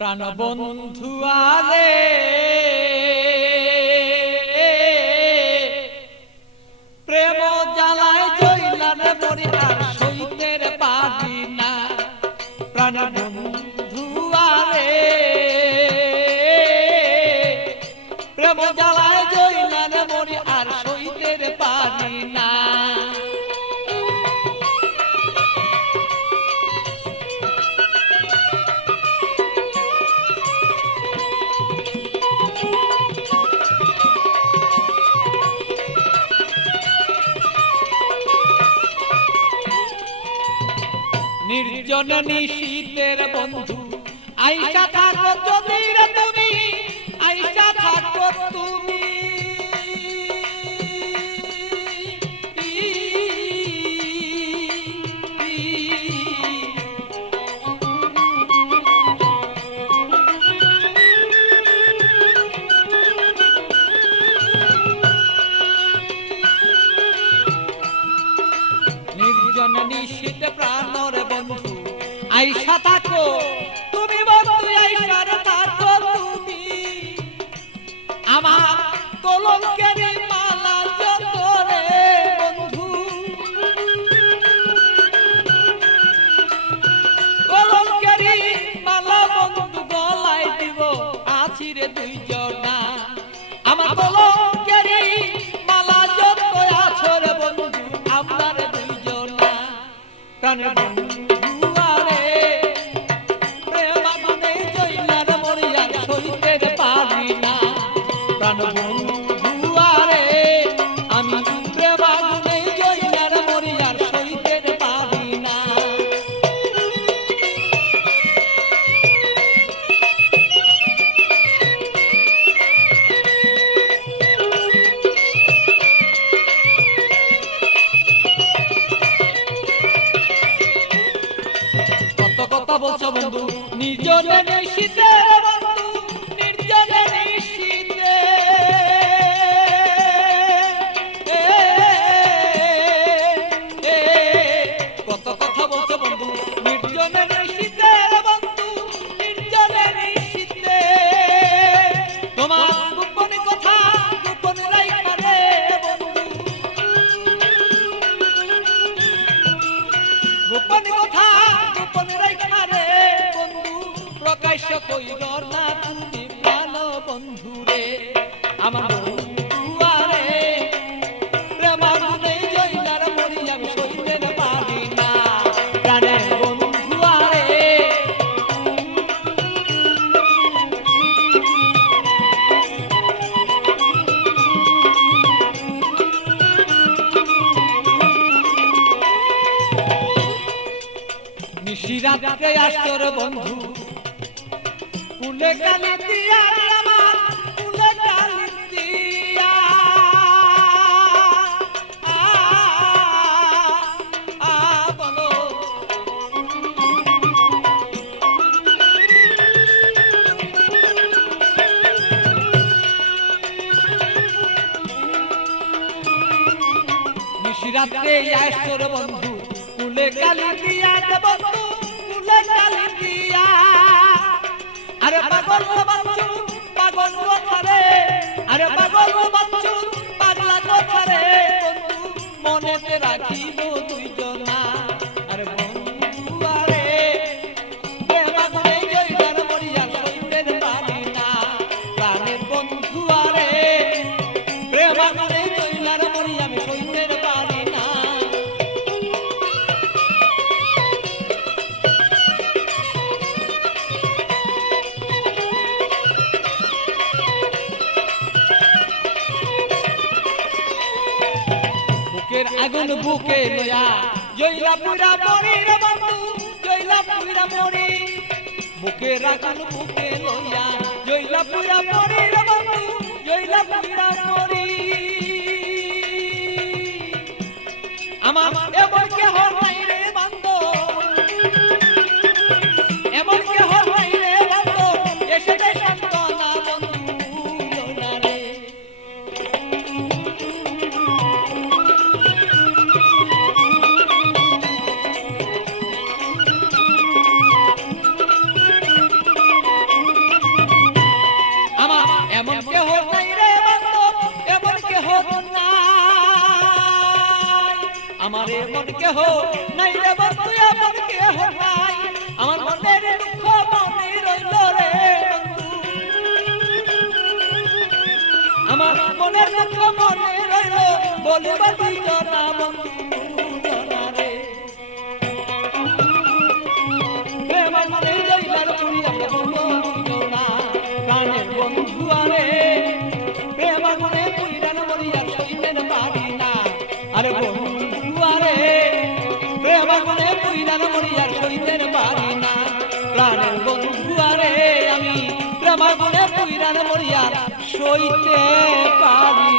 প্রাণ বন্ধু আরে প্রেম জ্বালায় জইলার মরি আর সইতের পারি না। প্রাণ বন্ধু আরে প্রেম জ্বালায় জইলার মরি আর সইতের পারি না। নির্জন নিশীতের বন্ধু আইসা থাকো যদি রে তুমি, আইসা থাকো তুমি। নির্জন নিশীত প্রাণর বন্ধু আইসা থাকো তুমি, বন্ধু আইসা থাকো তুমি। আমার কলঙ্কের মালা যত রে বন্ধু, কলঙ্কের মালা বন্ধু গলায় দিব আছি রে দুইজনা। আমার কলঙ্কের মালা যত আছো রে বন্ধু আমার দুইজনা। প্রাণের বন্ধু আরে প্রেম আগুনে জইলার মরি আর সইতের পারি না। প্রাণ বন্ধু আরে আমি প্রেম আগুনে জইলার মরি আর সইতের পারি না। কত কথা বলছো বন্ধু নির্জনে নিশীতে বন্ধু, নির্জনে নিশীতে কত কথা বলছো বন্ধু নির্জনে নিশীতে বন্ধু, নির্জনে নিশীতে। তোমার গোপন কথা গোপন রাইখা রে বন্ধু, গোপন কথা গোপন রাইখা রে বন্ধু প্রকাশ্য কইর না তুমি প্রাণ বন্ধু রে। আমার বন্ধু আরে প্রেম আগুনে জইলার মরি আমি সইতে পারি না। প্রাণের বন্ধু আরে নিশিরাতে আসর বন্ধু কুলে কালি দিয়া আমার কুলে কালি দিয়া বলো নিশিরাতে আসর বন্ধু কুলে কালি দিয়া বন্ধু কুলে কালি দিয়া। আরে পাগল বাচ্চু পাগল কথারে, আরে পাগল বাচ্চু পাগলা কথারে বন্ধু মনেতে রাখিব দুইজনা। আরে বন্ধু আরে প্রেম আগুনে জইলার মরি আর সইতে পারি না। প্রাণের বন্ধু আরে প্রেম আগুনে জইলার মরি আমি সইতে পারি না। বুকের আগুন বুকে লয়া জইলা পুরা মরি রে বন্ধু, জইলা পুরা মরি। বুকের আগুন বুকে লয়া জইলা পুরা মরি রে বন্ধু, জইলা পুরা মরি। আমার এমন কেহ নাই রে বন্ধু, এমন কেহ নাই রে বন্ধু এসে দে সান্তনা বন্ধু না রে। কেহ নাই রে বন্ধু আপন কেহ নাই আমার মনের দুঃখ মনে রইল রে বন্ধু আমার মনের দুঃখ মনে রইল বলিবা তুই জনা বন্ধু জনা রে প্রেম মনে যাইবার পুরিয়া বন্ধু জনা গানের বন্ধু আরে প্রেম মনে পুইরান মরিয়া সইতেন পারি না আরে বন্ধু আরে প্রেম মনে পুইরান মরিয়া সইতেন পারি না প্রাণের বন্ধু আরে আমি প্রেম মনে পুইরান মরিয়া সইতে পারি